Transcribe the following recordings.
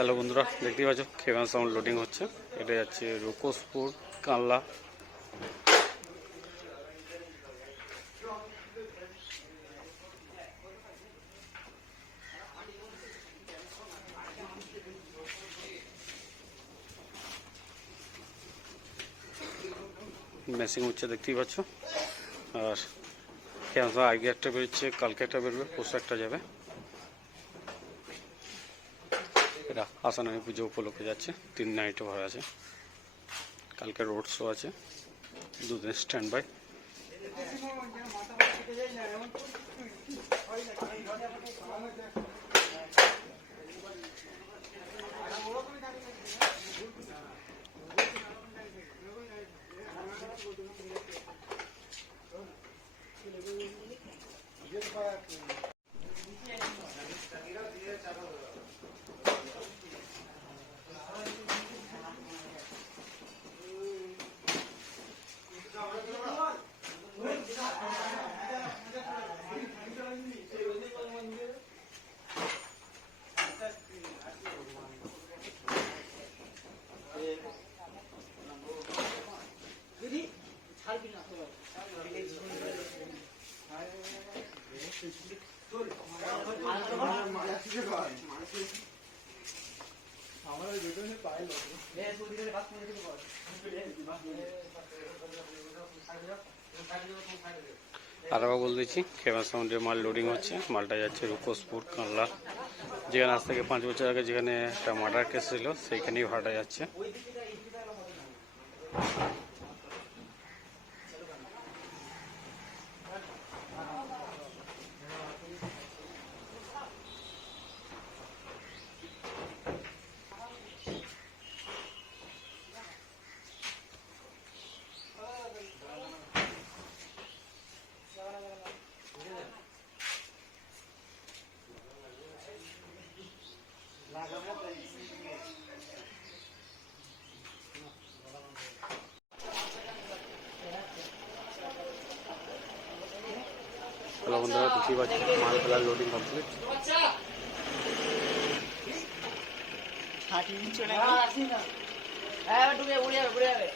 Hello বন্ধুরা, দেখতেই পাচ্ছ খেগান সাউন্ড লোডিং হচ্ছে। এটা যাচ্ছে রুকোসপুর, কানলা। মেসিং হচ্ছে, দেখতেই পাচ্ছ। আর সাউন্ড আগে একটা বেরোচ্ছে, কালকে একটা বেরোবে, পরশু একটা যাবে। এটা আসানামি পুজো উপলক্ষে যাচ্ছে। তিন নাইটে ভরা আছে। কালকে রোড শো আছে। দুদিন স্ট্যান্ড বাই আরেকবার বলে দিচ্ছি খেমা সাউন্ডের মাল লোডিং হচ্ছে, মালটা যাচ্ছে রুকোসপুর কানলা। যেখানে আজ থেকে পাঁচ বছর আগে যেখানে একটা মার্ডার কেস ছিল, সেইখানেই ভাড়া যাচ্ছে। হ্যালো বন্ধুরা দেখতেই পাচ্ছি মাল ফেলার লোডিং কমপ্লিট হ্যাঁ ডুবে উড়ে যাবে উড়ে যাবে।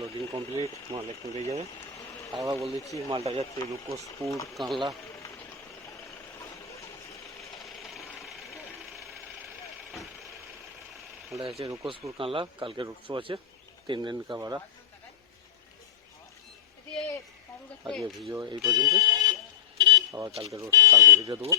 লোডিং কমপ্লিট মাল একটু পেয়ে যাবে। আবার বলে দিচ্ছি, মালটা যাচ্ছে রুকোসপুর কানলা। মালটা যাচ্ছে রুকোসপুর কানলা, কালকে রুকসো আছে, তিন দিন কা ভাড়া। আজকে ভিডিও এই পর্যন্ত আবার কালকে রোজ কালকে ভিডিও দেবো।